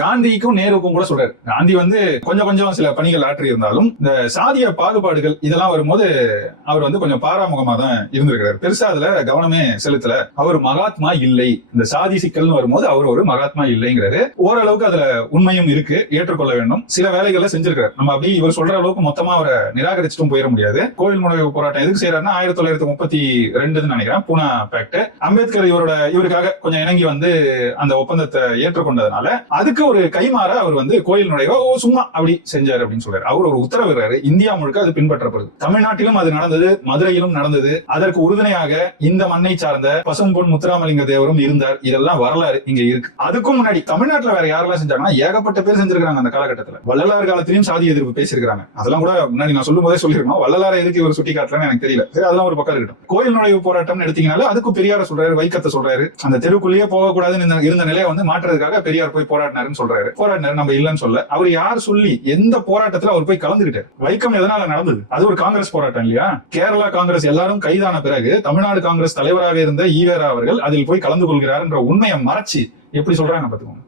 காந்திக்கும் நேருக்கும் கூட சொல்றாரு. காந்தி வந்து கொஞ்சம் கொஞ்சம் சில பணிகள் ஆற்றி இருந்தாலும் இந்த சாதிய பாகுபாடுகள் இதெல்லாம் வரும்போது அவர் வந்து கொஞ்சம் பாராமுகமா தான் இருந்திருக்கிறார். பெருசா அதுல கவனமே செலுத்தல. அவர் மகாத்மா இல்லை. இந்த சாதி சிக்கல்னு வரும்போது அவர் ஒரு மகாத்மா இல்லைங்கிறது ஓரளவுக்கு அதுல உண்மையும் இருக்கு, ஏற்றுக்கொள்ள வேண்டும். சில வேலைகளை செஞ்சிருக்காரு. நம்ம அப்படி இவர் சொல்ற அளவுக்கு மொத்தமா அவரை நிராகரிச்சுட்டும் போயிட முடியாது. கோயில் நுழைவு போராட்டம் எதுக்கு செய்யறாருன்னா 1932 நினைக்கிறேன், பூனா பேக்ட். அம்பேத்கர் இவருக்காக கொஞ்சம் இணங்கி வந்து அந்த ஒப்பந்தத்தை ஏற்றுக்கொண்டதுனால அதுக்கு ஒரு கைமாற அவர் வந்து கோயில் நுழைவை சும்மா அப்படி செஞ்சாரு அப்படின்னு சொல்றாரு. அவர் ஒரு உத்தரவிடுறாரு. இந்தியா முழுக்க அது பின்பற்றப்படுது. தமிழ்நாட்டிலும் அது நடந்தது, மதுரையிலும் நடந்தது. அதற்கு உறுதுணையாக இந்த மண்ணை சார்ந்த பசும்பொன் முத்துராமலிங்க தேவரும் இருந்தார். இதெல்லாம் வரலாறு இங்க இருக்கு. அதுக்கும் முன்னாடி தமிழ்நாட்டுல வேற யாரெல்லாம் செஞ்சாங்கன்னா ஏகப்பட்ட பேர் செஞ்சிருக்காங்க. அந்த காலகட்டத்தில் வள்ளலார் காலத்திலையும் சாதி எதிர்ப்பு பேசியிருக்காங்க. அதெல்லாம் கூட முன்னாடி நான் சொல்லும் போதே சொல்லிருக்கோம். வள்ளலாரை எதுக்கு இவர் சுட்டி காட்டலன்னு எனக்கு தெரியல. அதெல்லாம் ஒரு பக்கம் இருக்கட்டும். கோயில் நுழைவு போராட்டம் எடுத்தீங்கனால அதுக்கு பெரியார சொல்றாரு, வைக்கத்தை சொல்றாரு. அந்த தெருக்குள்ளேயே போகக்கூடாதுன்னு இருந்த நிலையை வந்து மாற்றுறதுக்காக பெரியார் போய் போராடினாருன்னு சொல்றாரு. போராடினாரு, நம்ம இல்லன்னு சொல்ல. அவர் யார் சொல்லி எந்த போராட்டத்துல அவர் போய் கலந்துகிட்டாரு? வைக்கம் எதனால நடந்தது? அது ஒரு காங்கிரஸ் போராட்டம் இல்லையா? கேரளா காங்கிரஸ் எல்லாரும் கைதான பிறகு தமிழ்நாடு காங்கிரஸ் தலைவராக இருந்த ஈவேரா அவர்கள் அதில் போய் கலந்து கொள்கிறார் என்ற உண்மையை மறைச்சு எப்படி சொல்றாங்க பாத்துக்கோங்க.